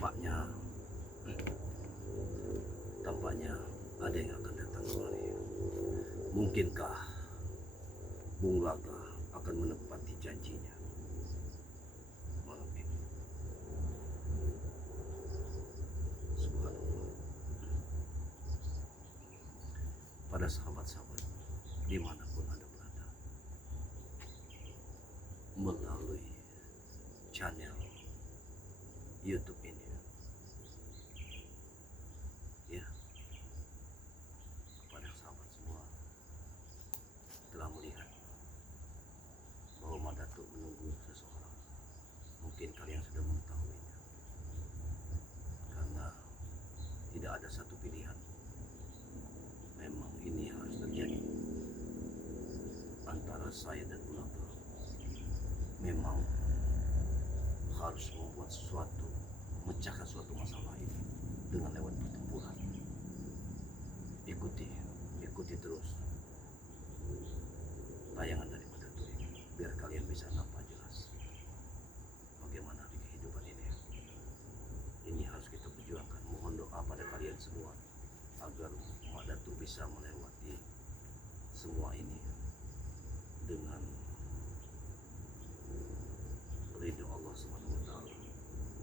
Tampaknya, tampaknya ada yang akan datang kemari. Mungkinkah Bung Laga akan menepati janjinya malam ini? Subhanallah. Pada sahabat-sahabat dimanapun Anda berada, melalui channel YouTube ini, ya, kepada sahabat semua telah melihat bahwa Madatuk menunggu seseorang. Mungkin kalian sudah mengetahuinya, karena tidak ada satu pilihan. Memang ini harus terjadi antara saya dan Bulaga. Memang harus membuat sesuatu, memecahkan suatu masalah ini dengan lewat pertempuran. Ikuti terus tayangan dari Madatuk ini, biar kalian bisa nampak jelas bagaimana di kehidupan ini. Ini harus kita perjuangkan. Mohon doa pada kalian semua agar Madatuk bisa melewati semua ini dengan ridho Allah Subhanahu wa taala.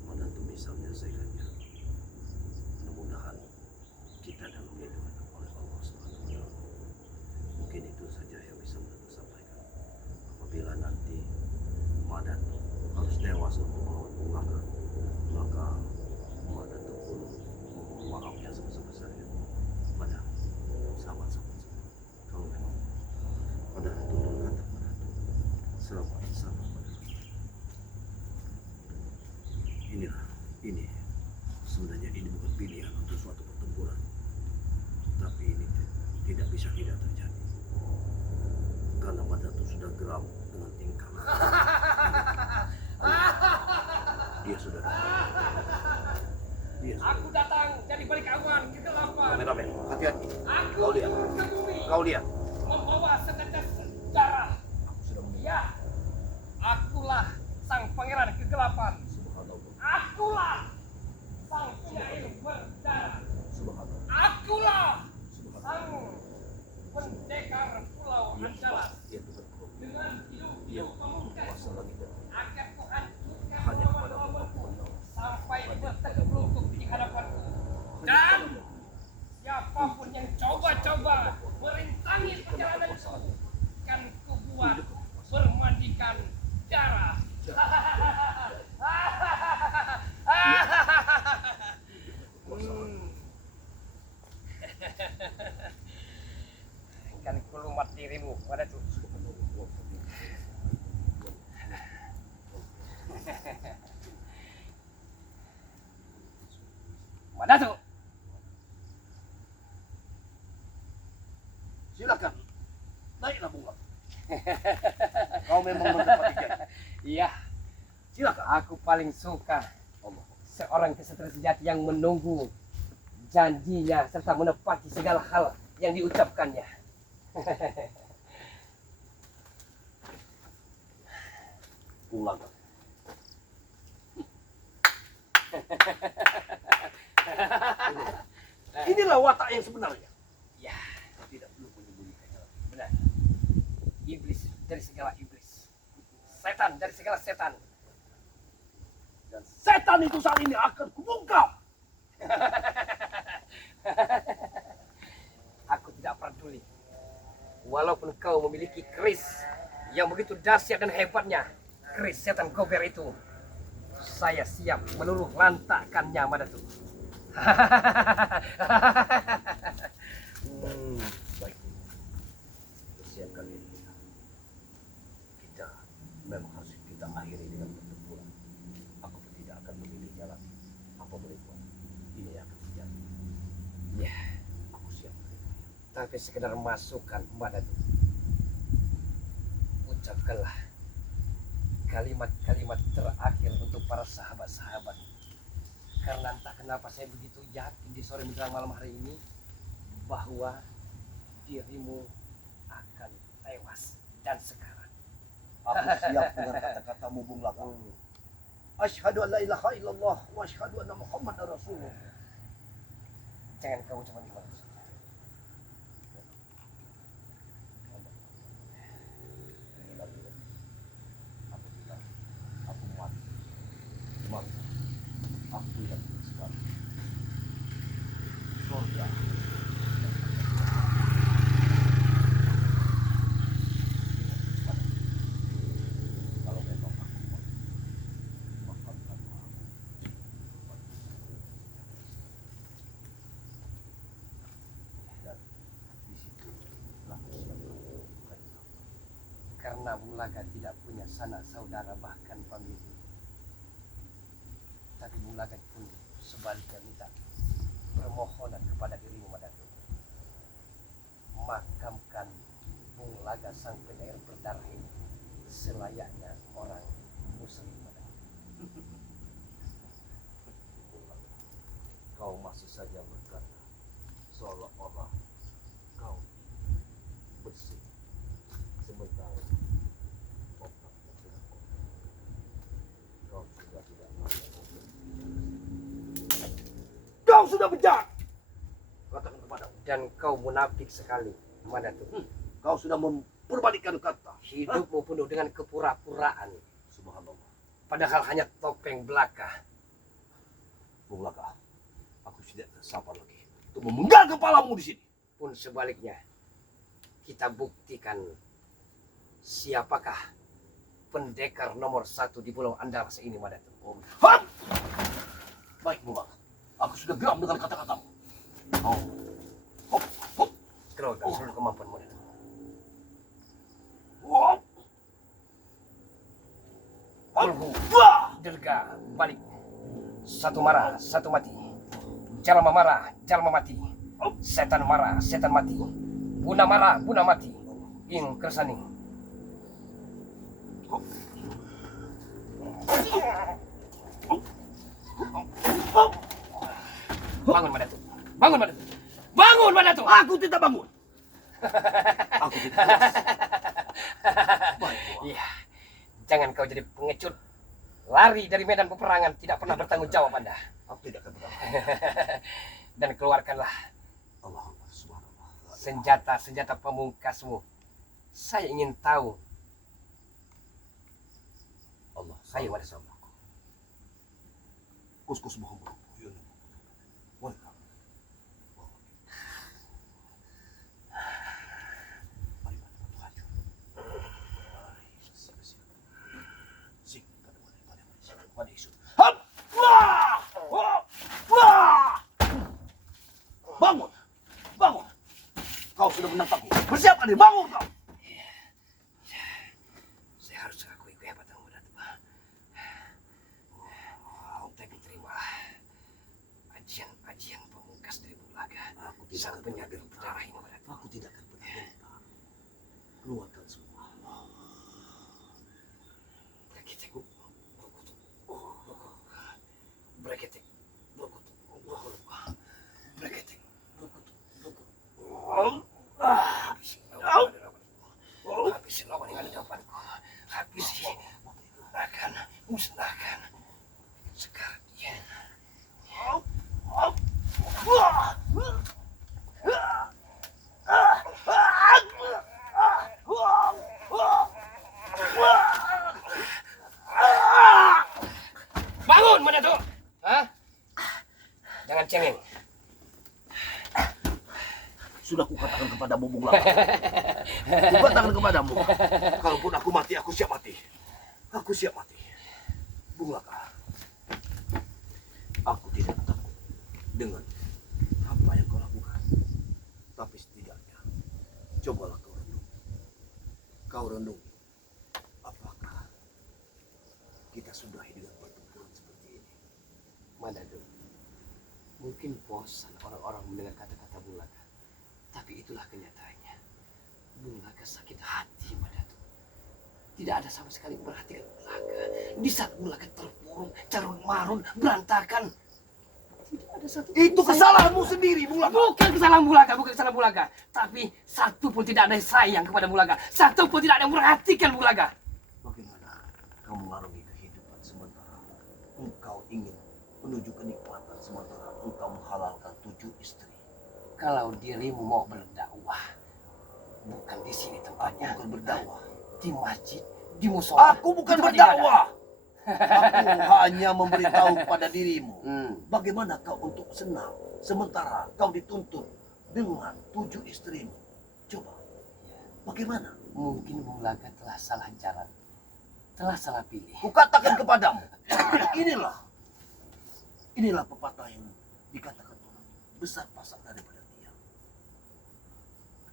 Madatuk bisa menyelesaikannya. Mudah-mudahan kita dalam lindungan oleh Allah Subhanahu wa taala. Mungkin itu saja yang bisa Madatuk sampaikan. Apabila nanti Madatuk harus tewas untuk melawan Bung Laga, maka Madatuk pun memohon maaf yang sebesar-besarnya pada sahabat-sahabat semua. Kalau memang pada tutur kata Madatuk selamat bersama Madatuk. Ini sebenarnya ini bukan pilihan untuk suatu pertempuran, tapi ini tidak bisa tidak terjadi karena Madatuk sudah geram dengan tingkah dia sudah datang. Aku datang dari balik awan kegelapan. Rame-rame, hati-hati. Aku Kau lihat, turun ke bumi kau lihat. membawa setetes sejarah. Aku sudah mendengar. Ya, akulah sang pangeran kegelapan. Subhanallah, Akulah sang penyair berdarah. subhanallah, Akulah subhanallah. sang pendekar pulau Andalas. Ya Tuhanku, Dengan ya hidup pemungkas kuasa langit dan bumi. akan kuhancurkan Hanya kepada Allah lawan-lawanku menolong. sampai berteguk lutut di hadapanku. Dan siapapun yang coba-coba merintangi perjalananku akan kubuat bermandikan darah. Akan kulumat dirimu pada tuh. Madatuk. Silakan, naiklah Bung Laga. Kau memang mendapati janji. Iya, Silakan. aku paling suka Allah. seorang kesatria sejati yang menunggu janjinya serta menepati segala hal yang diucapkannya. Bung Laga. Inilah watak yang sebenarnya. Ya, Tidak perlu menyembunyikannya lagi. benar. Iblis dari segala iblis. Setan dari segala setan. Dan setan itu saat ini akan kubungkam. Aku tidak peduli. Walaupun kau memiliki keris yang begitu dahsyat dan hebatnya, keris setan gober itu, saya siap meluluh lantakkannya, Madatuk. Baik. Persiapkan diri kita. Kita memang harus kita akhiri dengan pertempuran. Aku pun tidak akan memilih jalan. Apa boleh buat. Ini yang akan terjadi. Ya, Aku siap. tapi sekedar masukan, Madatuk. Ucapkanlah kalimat-kalimat terakhir untuk para sahabat-sahabat. Karena entah kenapa saya begitu yakin di sore menjelang malam hari ini bahwa dirimu akan tewas dan sekarang. Aku siap dengan kata-katamu Bung Laga. Asyhadu an la ilaha illallah wa asyhadu anna Muhammadar Rasulullah. Jangan kau cuma di mana. Aku mati. Maka aku yang sekali. Surga. Kalau memang aku mati, maafkanlah aku. Dan di situ aku siap melakukan itu. Karena Bulaga tidak punya sanak saudara bahkan pemilik. Tapi Bulaga pun sebaliknya minta permohonan kepada dirimu Madatu. Makamkan Bulaga sang penyair berdarah ini selayaknya orang muslim Madatu. Kau masih saja berkata seolah-olah kau bersih, sementara otakmu tidak kotor. Kau sudah tidak layak untuk bicara. Kau sudah bejat. Katakan kepadamu. Dan kau munafik sekali Madatu. Kau sudah memperbalikan kata. Hidupmu penuh dengan kepura-puraan. Subhanallah. Padahal hanya topeng belaka. Bung Laka, aku tidak sabar lagi untuk memenggal kepalamu di sini. Pun sebaliknya, kita buktikan siapakah pendekar nomor 1 di Pulau Andalas ini Madatu. Hap! Baik Bung Laka, aku sudah geram dengan kata-katamu. Oh. Hop, hop, Kerahkan seluruh kemampuan Madatu. hop. Hop. Kulhu, Wah! Delga, balik. Satu marah, satu mati. Jalma marah, jalma mati. Setan marah, setan mati. Buna marah, buna mati. Ing kersani. Bangun Madatu. Bangun Madatu. Bangun Madatu. Aku tidak bangun. Aku tidak puas. Baik, Bung Laka. Iya. Jangan kau jadi pengecut. Lari dari medan peperangan tidak pernah bertanggung jawab Anda. Aku tidak akan berangkat. Dan keluarkanlah Allah subhanallah. senjata-senjata pemungkasmu. Saya ingin tahu. Allah. Ayo, Madatu. sama aku. Kus-kus Muhammad. Woi, mari bantu hancur. Mari bersih-bersih. Sing, pada isu. Hap! Wah! Wah! Wah! Bangun! Bangun! Kau sudah menantangku. Bersiapkan diri, bangun kau! Saya harus akui kehebatan Madatu. Tapi terimalah ajian pemungkas dari Bulaga. Aku tidak Sang akan penyaga pernah berdarah ini Madatu. Aku tidak akan pernah gentar. Keluarkan semua. Breketek, breketek, breketek, habisi lawan yang ada di depanku. Habisi, akan musnahkan sekalian. Bangun Madatu. Hah? Jangan cengeng. Sudah kukatakan kepadamu, Bung Laka. Kukatakan kepadamu. Kalaupun aku mati, aku siap mati. Aku siap mati. Bung Laka. Aku tidak takut dengan apa yang kau lakukan. Tapi setidaknya, cobalah kau renung. Kau renung. Apakah kita sudahi dengan pertempuran seperti ini? Madatu, mungkin bosan orang-orang mendengar kata-kata Bulaga. Tapi itulah kenyataannya. Bulaga sakit hati Madatu. Tidak ada sama sekali memperhatikan Bulaga. Di saat Bulaga terpuruk, carun marun, berantakan. Tidak ada satu. Itu kesalahanmu sendiri, Bung Laka. Bukan kesalahan Bulaga, bukan kesalahan Bulaga. Tapi satu pun tidak ada yang sayang kepada Bulaga. Satu pun tidak ada yang memperhatikan Bulaga. Bagaimana kau mengarungi kehidupan sementara ingin menuju kenikmatan sementara engkau menghalalkan 7 istri. Kalau dirimu mau berdakwah, bukan di sini tempatnya. Aku bukan berdakwah. Di masjid, di musola. Aku bukan di tempat berdakwah. Aku hanya memberitahu kepada dirimu. ibadah. Bagaimana kau untuk senang sementara kau dituntut dengan 7 istrimu. Coba, bagaimana? Mungkin Bung Laga telah salah jalan, telah salah pilih. Kukatakan kepadamu, inilah pepatah yang dikatakan orang, besar pasak daripada tiang.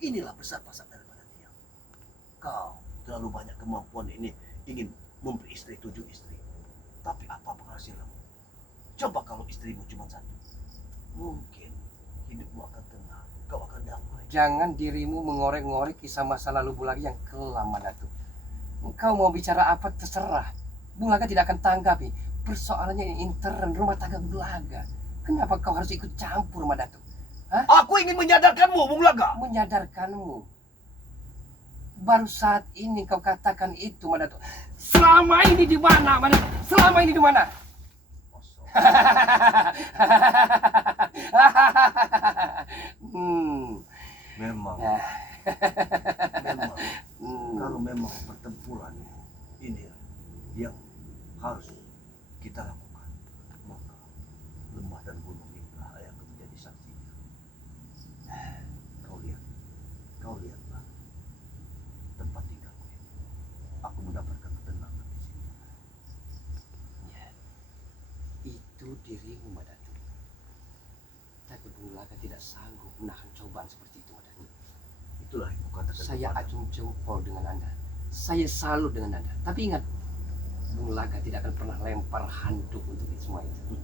Inilah besar pasak daripada tiang. Kau terlalu banyak kemampuan ini, ingin memberi istri 7 istri. Tapi apa penghasilanmu? Coba kalau istrimu cuma 1. Mungkin hidupmu akan tenang, kau akan damai. Jangan dirimu mengorek-ngorek kisah masa lalu Bung Laga yang kelam Madatu. Engkau mau bicara apa terserah. Bung Laga tidak akan tanggapi. Persoalannya ini intern rumah tangga Bung Laga. Kenapa kau harus ikut campur Madatu? Aku ingin menyadarkanmu, Bung Laga. Menyadarkanmu. Baru saat ini kau katakan itu Madatu. Selama ini di mana Madatu? Selama ini di mana? Kosong. Memang, kalau memang pertempuran ini yang harus kita lakukan, maka lembah dan gunung inilah yang akan menjadi saksinya. Kau lihatlah tempat tinggalku ini. Aku mendapatkan ketenangan di sini. Itu dirimu Madatu. Tapi Bung Laga tidak sanggup menahan cobaan seperti itu Madatu. Itulah yang kukatakan. Saya kepadamu. acung jempol dengan Anda. Saya salut dengan Anda. Tapi ingat, Bung Laga tidak akan pernah lempar handuk untuk itu semua itu.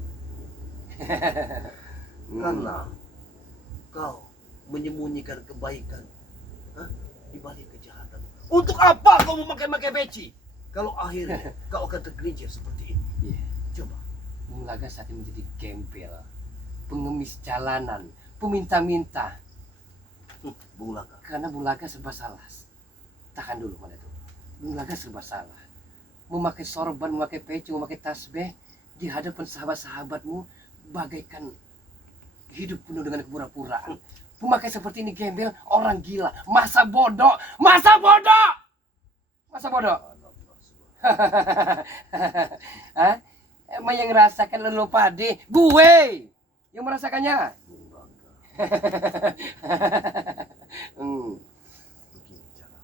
Karena kau menyembunyikan kebaikan di balik kejahatan. Untuk apa kau memakai peci? Kalau akhirnya kau akan tergelincir seperti ini. Yeah. Coba. Bung Laga saat ini menjadi gembel, pengemis jalanan, peminta-minta. Bung Laga. Karena Bung Laga serba salah. Tahan dulu Madatu. Bung Laga serba salah. Memakai sorban, memakai peci, memakai tasbih di hadapan sahabat-sahabatmu bagaikan hidup penuh dengan kepura-puraan. Memakai seperti ini gembel, orang gila, masa bodoh, masa bodoh, masa bodoh. Hah? Emang yang merasakan leluh pade, gue yang merasakannya. Bung Laga. Begini cara.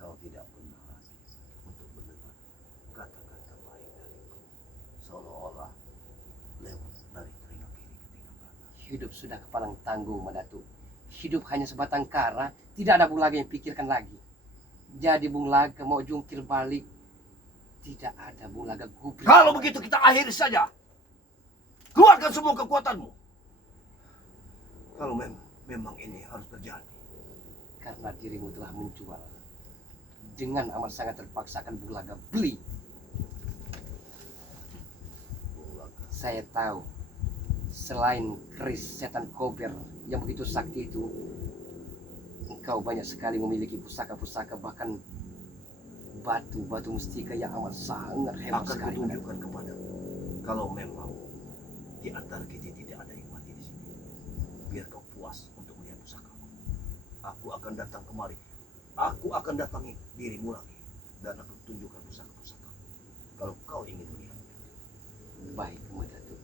Kau tidak pernah lagi untuk mendengar kata-kata baik dariku. Seolah-olah lewat dari telinga kiri ke telinga kanan. Hidup sudah kepalang tanggung Madatu. Hidup hanya sebatang kara, tidak ada Bung Laga yang pikirkan lagi. Jadi Bung Laga mau jungkir balik, tidak ada Bung Laga gubris. Kalau begitu kita akhiri saja. Keluarkan semua kekuatanmu. Kalau memang ini harus terjadi. Karena dirimu telah menjual. Dengan amat sangat terpaksa akan Bung Laga beli. Bung Laga. Saya tahu, selain keris setan kober yang begitu sakti itu, engkau banyak sekali memiliki pusaka-pusaka, bahkan batu-batu mustika yang amat sangat hebat Akan sekali. kutunjukkan kepadamu. Kalau memang di antara kita tidak ada yang mati di sini, biar kau puas untuk melihat pusakaku. Aku akan datang kemari. Aku akan datangi dirimu lagi dan aku tunjukkan pusaka-pusaka. Kalau kau ingin melihatnya. Baik, Madatu.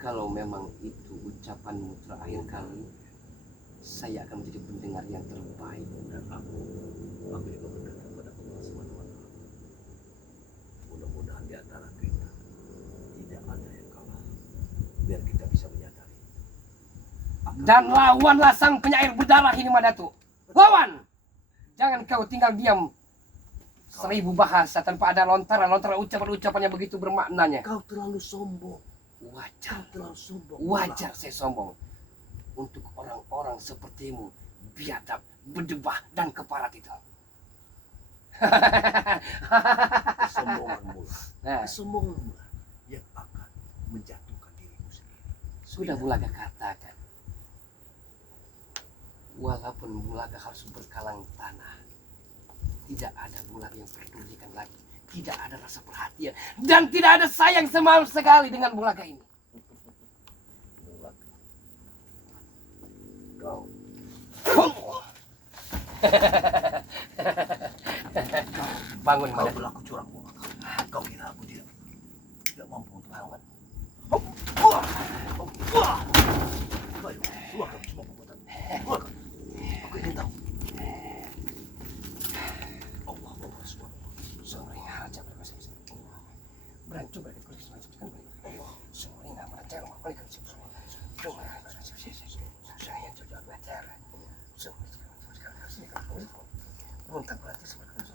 Kalau memang itu ucapanmu terakhir kali, saya akan menjadi pendengar yang terbaik. Dan aku juga berdoa kepada Allah Subhanahu wa Ta'ala. Mudah-mudahan di antara kita tidak ada yang kalah. Biar kita bisa menyadari. Dan lawanlah sang penyair berdarah ini Madatu. Lawan! Jangan kau tinggal diam 1000 bahasa tanpa ada lontaran ucapan-ucapan yang begitu bermaknanya. Kau terlalu sombong. Wajar, Kau terlalu sombong. wajar saya sombong. Untuk orang-orang sepertimu, biadab, berdebah, dan keparat itu. Kesombonganmu lah. Nah, Kesombonganmu lah yang akan menjatuhkan dirimu sendiri. sudah Bung Laga katakan. Walaupun Bung Laga harus berkalang tanah, tidak ada Bung Laga yang pedulikan lagi. tidak ada rasa perhatian dan tidak ada sayang sama sekali dengan Bulaga ini. Kau Bangun, kau Madatu. berlaku curang, Bulaga. Kau kira aku tidak mampu untuk lawan. Ayo, keluarkan semua kekuatan. Keluarkan. Aku ingin tahu. Allah Subhanahu. Sumring aja berbahasa Indonesia. Berancu balik kulit semacam Allah. Sumring apa aja balik kulit semua. Saya juga belajar. Runtak berarti seperti itu.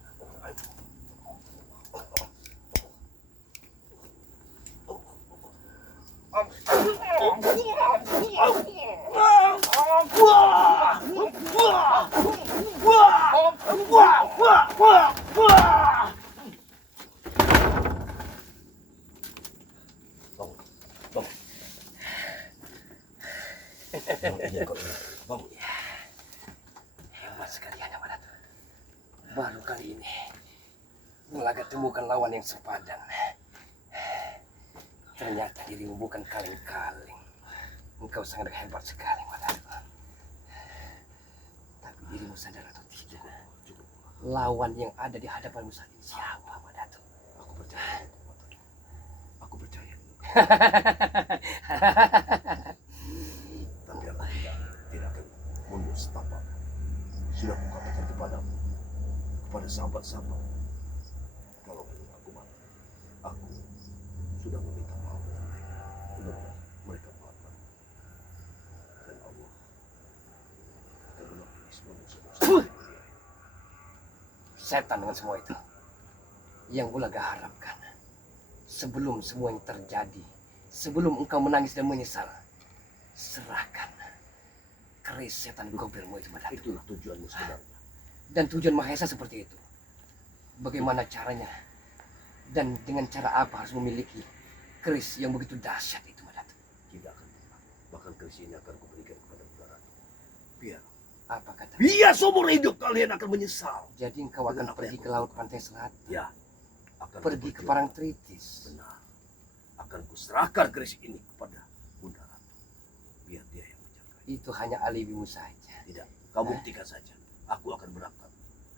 Bangun. Bangun. Hebat sekali anak Madatu. Baru kali ini Bulaga temukan lawan yang sepadan. Ternyata dirimu bukan kaleng-kaleng. Engkau sangat hebat sekali, Madatu. Tapi dirimu sadar atau tidak? Lawan yang ada di hadapanmu saat ini siapa, Madatu? Aku percaya. Aku percaya. Tapi aku tidak akan mundur setapak. Sudah kukatakan kepadamu, kepada sahabat-sahabat, kalau memang aku mati, aku sudah meminta maaf dengan mereka. Benar-benar mereka maafkan. Dan Allah akan mengampuni semua dosa-dosa. Setan dengan semua itu. Yang Bulaga harapkan. Sebelum semua yang terjadi, sebelum engkau menangis dan menyesal, serahkan keris setan gobermu itu, Madatu. Itulah tujuanmu sebenarnya. Dan tujuan Mahesa seperti itu. Bagaimana caranya? Dan dengan cara apa harus memiliki keris yang begitu dahsyat itu, Madatu? Tidak akan pernah. Bahkan keris ini akan kuberikan kepada Bunda. Biar. Apa kata? Biar seumur hidup kalian akan menyesal. Jadi engkau akan pergi ke laut pantai selatan, Ya. Akan pergi ke kuberjuang. Parangtritis. Benar. Akan kuserahkan keris ini kepada Bunda Ratu. Biar dia yang menjaga. Itu hanya alibimu saja. Tidak. Kau buktikan saja. Aku akan berangkat.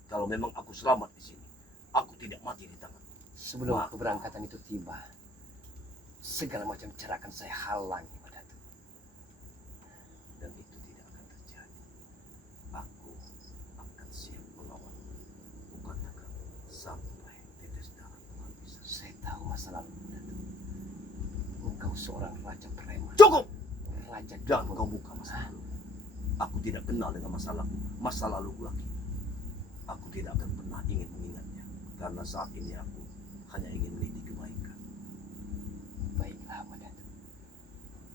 Kalau memang aku selamat di sini, aku tidak mati di tangan. Sebelum keberangkatan itu tiba, segala macam cara akan saya halangi, Madatu. Dan itu tidak akan terjadi. Aku akan siap melawan. Kukatakan sampai tetes darah penghabisan. Saya tahu masa lalu, Madatu. Engkau seorang raja preman. Cukup! Raja Jangan dukun. kau buka masa lalu. Aku tidak kenal dengan masa laluku lagi. Aku tidak akan pernah ingin mengingatnya. Karena saat ini aku hanya ingin meniti kebaikan. Baiklah, Madatu.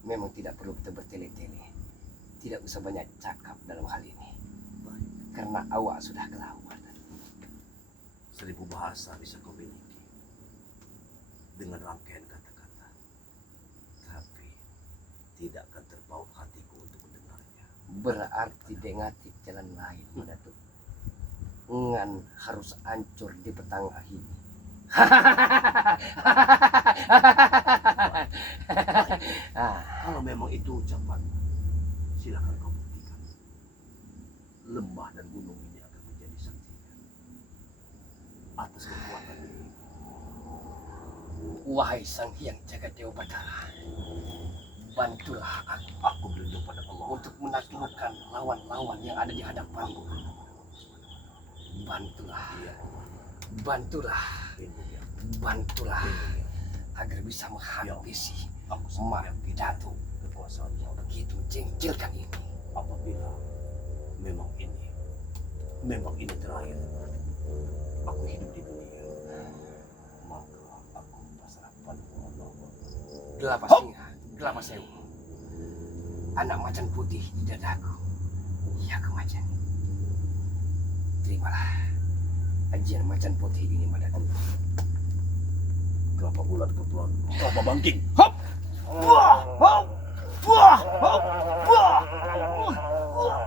Memang tidak perlu kita bertele-tele. Tidak usah banyak cakap dalam hal ini. Baik. Karena awak sudah kelawar. 1000 bahasa bisa kau miliki. Dengan rangkaian kata-kata. Tapi tidak akan terbawa hatiku untuk mendengarnya. Berarti dengatik jalan lain, Madatu. Ngan harus hancur di petang ini. Kalau memang itu ucapan, silakan kau buktikan. Lembah dan gunung ini akan menjadi saksinya atas kekuatan ini. Wahai Sang Hyang Jagadewa Batara, bantulah aku Aku berlindung pada Allah untuk menaklukkan lawan-lawan yang ada di hadapanku. Bantulah, Iya, bantulah, lindungi aku. bantulah Lindungi aku. agar bisa menghabisi Aku semua yang tidak Datu kekuasaan yang begitu menjengkelkan ini. apabila memang ini terakhir aku hidup di dunia, maka aku pasrah pada Allah. Gelapa singa, gelapa sewu, anak macan putih di dadaku. Ya kemacan, terimalah ajian macan putih ini, Madatu. Kelapa bulan kebetulan kelapa bangking. Hop! Wah! Hop! Wah! Hop! Wah! Wah!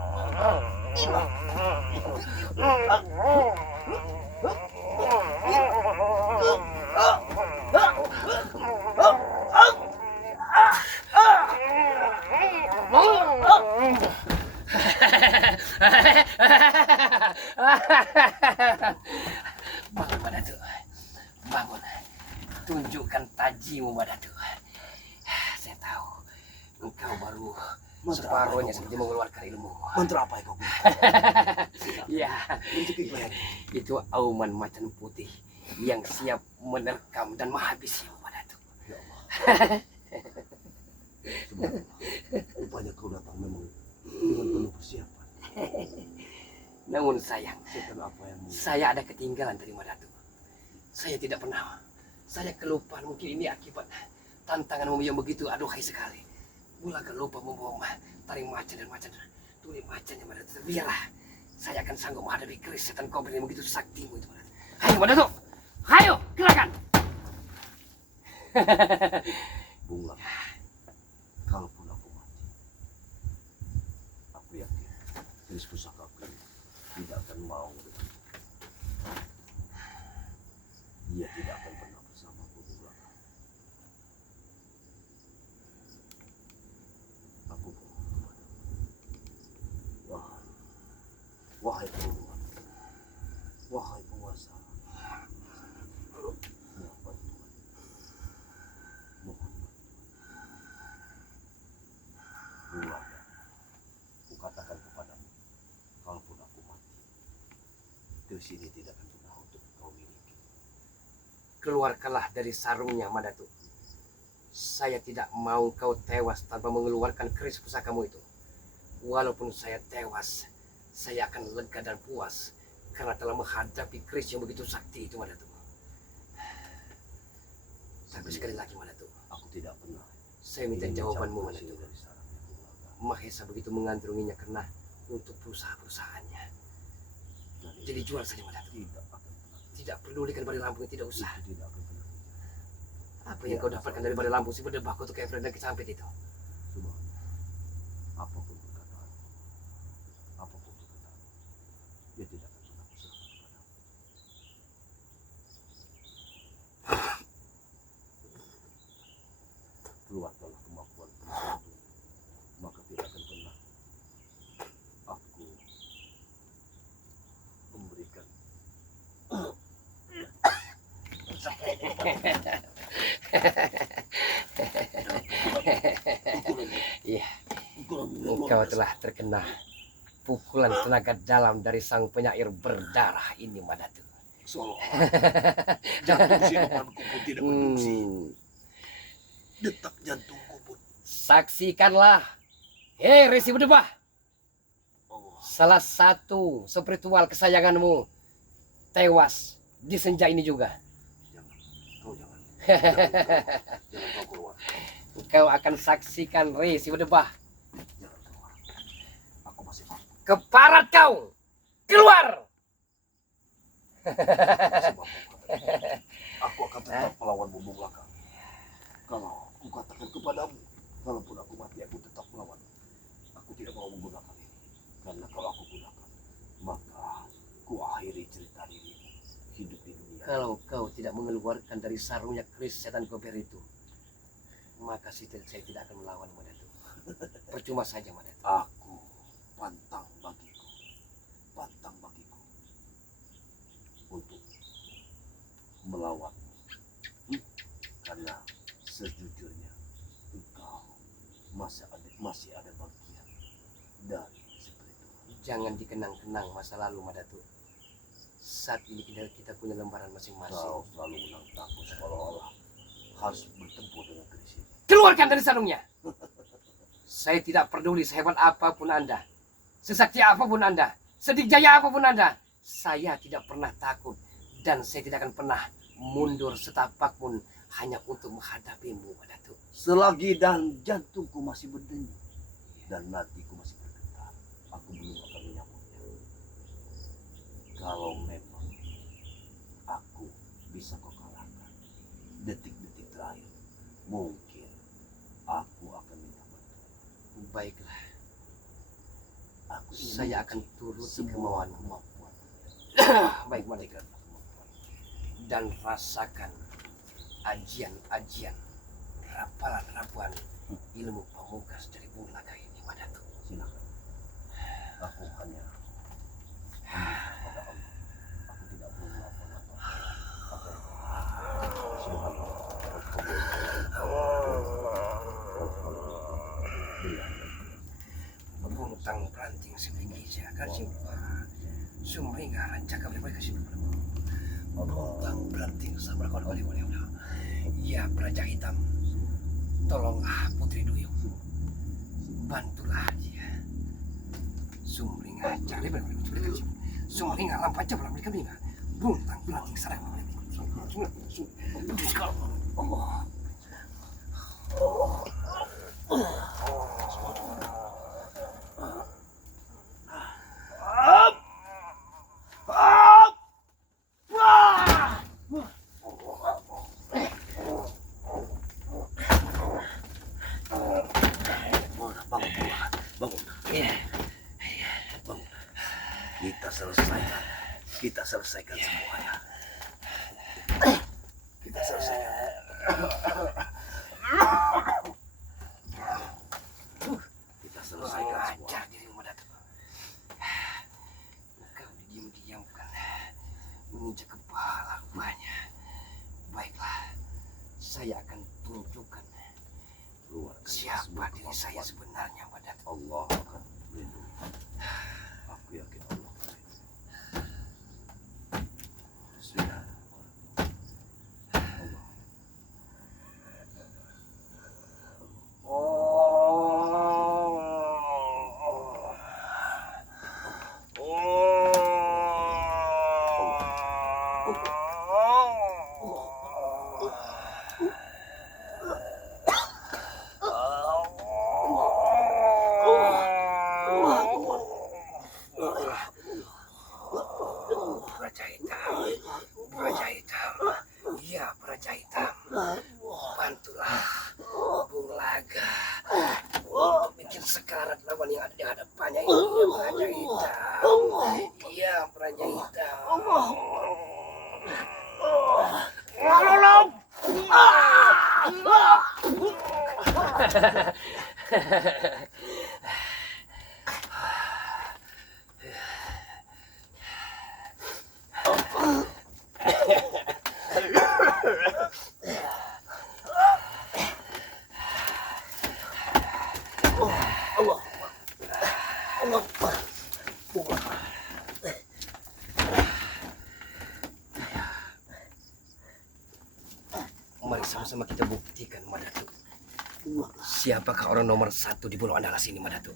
Tunjukkan tajimu, Madatu. Saya tahu engkau baru Mantra separuhnya apa yang saja mengeluarkan ilmu. Mantra apa yang kau gunakan? Ya, Tunjukin bayar. itu auman macan putih yang siap menerkam dan menghabisimu, Madatu. Ya Allah. Subhanallah. Rupanya kau datang memang dengan penuh persiapan. Namun sayang, Setan apa yang saya ada ketinggalan dari Madatu. Saya tidak pernah. Saya kelupaan, mungkin ini akibat tantanganmu yang begitu aduhai sekali. Mula lupa membawa taring macan dan macan tuli macan yang Madatu. Biarlah, saya akan sanggup menghadapi keris setan kobra yang begitu saktimu itu, Madatu. Hayo Madatu, hayo gerakan. Bunga, kalaupun aku mati, aku yakin keris pusaka aku tidak akan mau. Dia tidak akan pernah bersamaku, Bunga. Aku mohon, wahai Tuhan, wahai penguasa, mohon bantuan, mohon bantuan. Bunga, kukatakan kepadamu, kalaupun aku mati, keris ini tidak akan pernah untuk kau miliki. Keluarkanlah dari sarungnya, Madatu. Saya tidak mau kau tewas tanpa mengeluarkan keris pusakamu itu. Walaupun saya tewas, saya akan lega dan puas karena telah menghadapi keris yang begitu sakti itu, Madatu. Tapi sekali lagi, Madatu, Aku tidak pernah saya minta ingin jawabanmu, mencampur Madatu. dari sarangnya, Bunga. Mahesa begitu mengandrunginya karena untuk perusahaan-perusahaannya. Dan Jadi itu jual saja, Madatu. tidak akan pernah. Tidak pedulikan Bari Lampung, tidak usah. Itu tidak akan pernah terjadi. Apa yang kau dapatkan dari Bari Lampung si berdebah kutuk Efren dan kesampit itu? Subhanallah. Apapun perkataan, apapun perkataan, dia tidak akan pernah kuserahkan kepadamu. Keluarkanlah kemampuan penuh, maka tidak akan pernah aku memberikan Iya, engkau telah terkena pukulan tenaga dalam dari sang penyair berdarah ini, Madatu. seolah jantung silumanku pun tidak berfungsi. Detak jantungku pun. Saksikanlah, hei Resi Berdebah, Allah, salah satu spiritual kesayanganmu tewas di senja ini juga. jangan, kau jangan, jangan kau keluar, Engkau akan saksikan Resi Berdebah. jangan keluar. Aku masih mampu, Keparat kau, keluar. masih mampu. Aku akan tetap melawan bumbung laka. Kalau aku katakan kepadamu, kalaupun aku mati, aku tetap melawan. Aku tidak mau menggunakan ini, karena kalau aku gunakan, maka ku akhiri cerita dirimu hidup di dunia. Kalau kau tidak mengeluarkan dari sarungnya keris setan gober itu, maka saya tidak akan melawan, Madatu. Percuma saja, Madatu. Aku pantang bagiku untuk melawan. Karena sejujurnya engkau masih ada bagian dari seperti itu. Jangan dikenang-kenang masa lalu, Madatu. Saat ini kita punya lembaran masing-masing. Kau selalu menantangku seolah-olah harus bertempur dengan keris ini. Keluarkan dari sarungnya. Saya tidak peduli sehebat apapun Anda, sesakti apapun Anda, sedikjaya apapun Anda. Saya tidak pernah takut dan saya tidak akan pernah mundur setapak pun hanya untuk menghadapimu, Madatu. Selagi dan jantungku masih berdenyut dan nadiku masih bergetar, aku belum akan menyambutnya. Kalau memang aku bisa kau kalahkan detik-detik terakhir, mungkin aku akan minta bantuan. Baiklah, Aku ingin saya akan menguji turuti semua kemauanmu. kemampuan Baik, Madatu. Dan rasakan ajian-ajian, rapalan-rapalan ilmu pamungkas dari Bung Laka ini, Madatu. Silakan. Aku hanya kepada Allah. Aku tidak perlu apa-apa. Subhanallah. sumringah kan sumringah rancak kami mereka sih. Bang berarti sabar kau oleh. Ya Praja Hitam, tolonglah Putri Duyung, bantulah dia. Sumringah cari mereka sumringah lampaca belah mereka bina, buntang belanting sarang mereka. Bangun. Iya. Bangun. Kita selesaikan semuanya. Kita selesaikan. Kita selesaikan semua. Ajar dirimu Datuk. Kau diam-diamkan, menginjak kepala rupanya. Baiklah, saya akan tunjukkan Keluarkan siapa diri saya sebenarnya pada Allah akan melindungi. Aku yakin Allah akan melindungi. Bismillahirrahmanirrahim. Allah. Praja Hitam, ya Praja Hitam, bantulah Bung Laga untuk bikin sekarat lawan yang ada di hadapannya ini, ya Praja Hitam, ya Praja Hitam. Mari sama-sama kita buktikan, Madatu. Siapakah orang nomor 1 di Pulau Andalas ini, Madatu?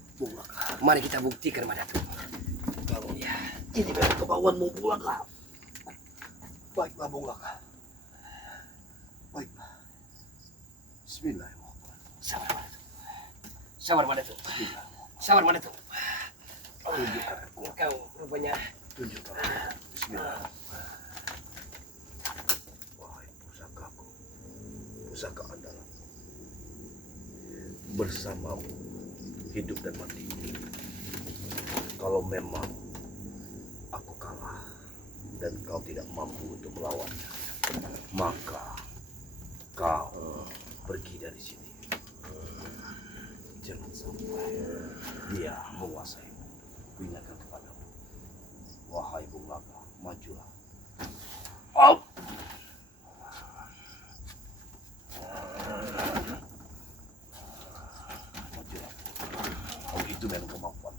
Mari kita buktikan, Madatu. Ya. Ini memang kemauanmu, Bulaka. Baiklah, Bulaka. Baiklah. Bismillahirrahmanirrahim. Sabar, Madatu. Sabar, Madatu. Bismillahirrahmanirrahim. Sabar, Madatu. Tunjukkan aku. Kau rupanya Tunjukkan aku. Bismillahirrahmanirrahim. Wahai pusakaku, pusaka andalan, bersamamu hidup dan mati. Kalau memang aku kalah dan kau tidak mampu untuk melawannya, maka kau pergi dari sini. Jangan sampai dia menguasaimu. Kuingatkan kepadamu, wahai Bung Laga, majulah. Majulah. Oh, itu memang kemampuan.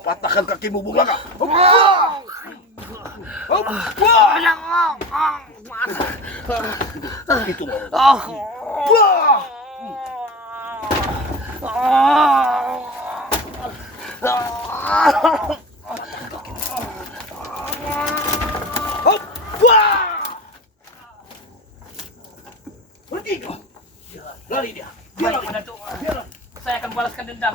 Patahkan kakimu, Bung Laga. Itu berhenti kau. Lari dia. baik, Madatu. Saya akan balaskan dendam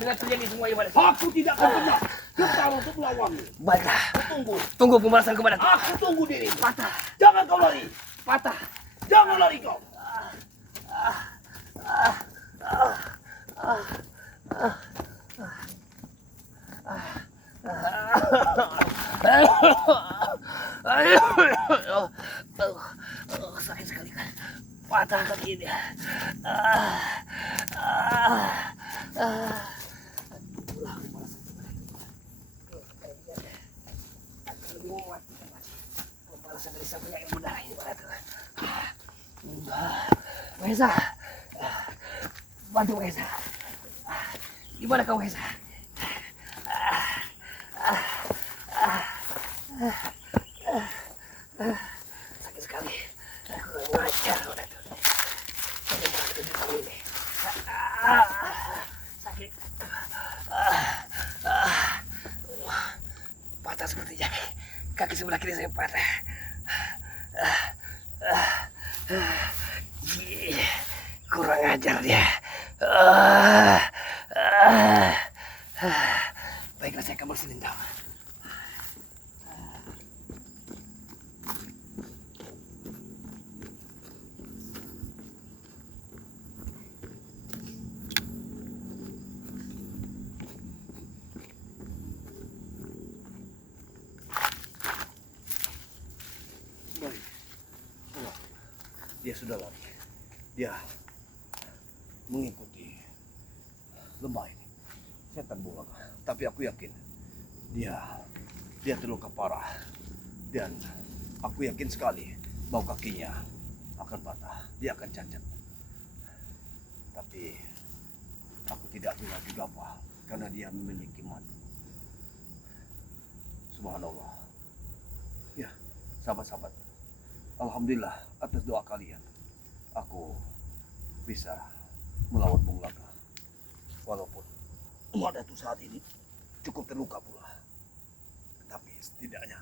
dengan terjadi semua ini, Madatu. Aku tidak akan pernah gentar untuk melawanmu. Baiklah. Tunggu. Tunggu pembalasan ke Madatu. Aku tunggu diri. Patah. Jangan kau lari. Patah. Jangan lari kau. Sakit sekali kan. Patah kaki ini. Lebih muat. Pembalasan dari sang penyakit mudah ini, Madatu. Mahesa. Bantu Mahesa. Gimana kau Mahesa? Sakit sekali. Kurang ajar udah tuh. Bagaimana kerja kamu ini? Sakit. Patah sepertinya. Kaki sebelah kiri saya patah. Kurang ajar dia. Baiklah, saya akan bersihin dendam. Baik. Oh, dia sudah lari. Dia mengikuti lembah ini. Setan buang. Tapi aku yakin dia terluka parah. Dan aku yakin sekali bahwa kakinya akan patah. Dia akan cacat. Tapi aku tidak bilang juga apa, karena dia memiliki madu. Subhanallah. Ya, sahabat-sahabat. Alhamdulillah atas doa kalian. Aku bisa melawan Bung Laka. Walaupun Madatu saat ini cukup terluka pula. Tapi setidaknya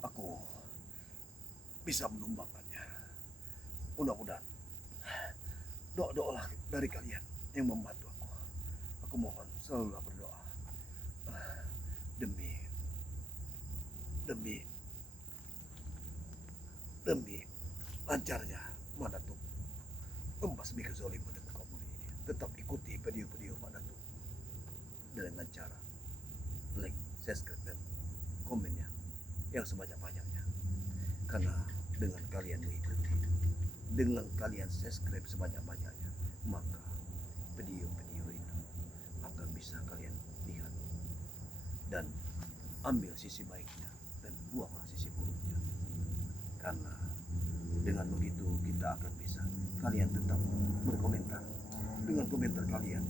aku bisa menumbangkannya. Mudah-mudahan doa-doalah dari kalian yang membantu aku. Aku mohon selalu berdoa. Demi lancarnya Madatu membasmi kezaliman dan kaum ini. Tetap ikuti video-video Madatu dengan cara like, subscribe, dan komennya yang sebanyak-banyaknya. Karena dengan kalian mengikuti, dengan kalian subscribe sebanyak-banyaknya, maka video-video itu akan bisa kalian lihat dan ambil sisi baiknya dan buanglah sisi buruknya. Karena dengan begitu kita akan bisa, kalian tetap berkomentar. Dengan komentar kalian,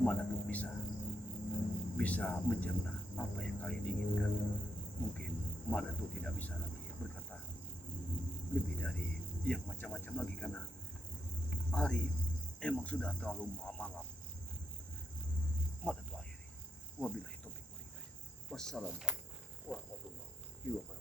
Madatu bisa mencerna apa yang kalian inginkan. Mungkin Madatu tidak bisa lagi berkata lebih dari yang macam-macam lagi, karena hari emang sudah terlalu malam. Madatu akhiri. Wabillahi taufiq wal hidayah. Wassalamualaikum warahmatullahi wabarakatuh.